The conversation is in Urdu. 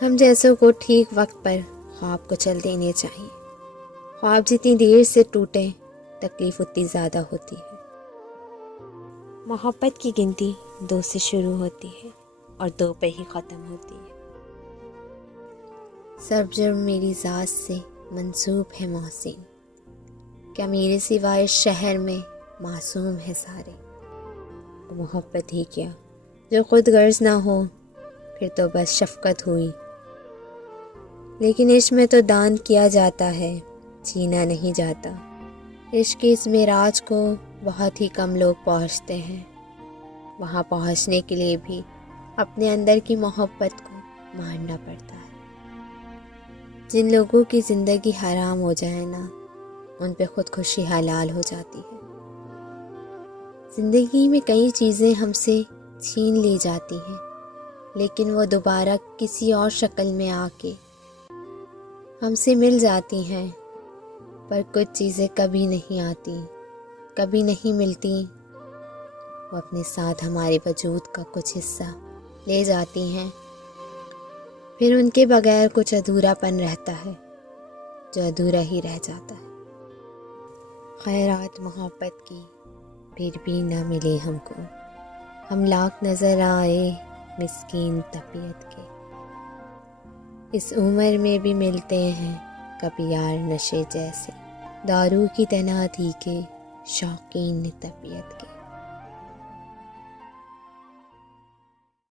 ہم جیسوں کو ٹھیک وقت پر خواب کو چل دینے چاہیے۔ خواب جتنی دیر سے ٹوٹے تکلیف اتنی زیادہ ہوتی ہے۔ محبت کی گنتی 2 سے شروع ہوتی ہے اور 2 پہ ہی ختم ہوتی ہے۔ سب جرم میری ذات سے منسوب ہے محسن، کیا میرے سوائے شہر میں معصوم ہے سارے۔ محبت ہی کیا جو خود غرض نہ ہو، پھر تو بس شفقت ہوئی۔ لیکن عشق میں تو دان کیا جاتا ہے، چھینا نہیں جاتا۔ عشق کی اس معراج کو بہت ہی کم لوگ پہنچتے ہیں۔ وہاں پہنچنے کے لیے بھی اپنے اندر کی محبت کو مارنا پڑتا ہے۔ جن لوگوں کی زندگی حرام ہو جائے نا، ان پہ خودکشی حلال ہو جاتی ہے۔ زندگی میں کئی چیزیں ہم سے چھین لی جاتی ہیں، لیکن وہ دوبارہ کسی اور شکل میں آ کے ہم سے مل جاتی ہیں۔ پر کچھ چیزیں کبھی نہیں آتی، کبھی نہیں ملتی۔ وہ اپنے ساتھ ہمارے وجود کا کچھ حصہ لے جاتی ہیں، پھر ان کے بغیر کچھ ادھورا پن رہتا ہے جو ادھورا ہی رہ جاتا ہے۔ خیرات محبت کی پھر بھی نہ ملے ہم کو، ہم لاکھ نظر آئے مسکین طبیعت کے۔ اس عمر میں بھی ملتے ہیں کبھی یار نشے جیسے، دارو کی طرح تھی کے شوقین طبیعت کے۔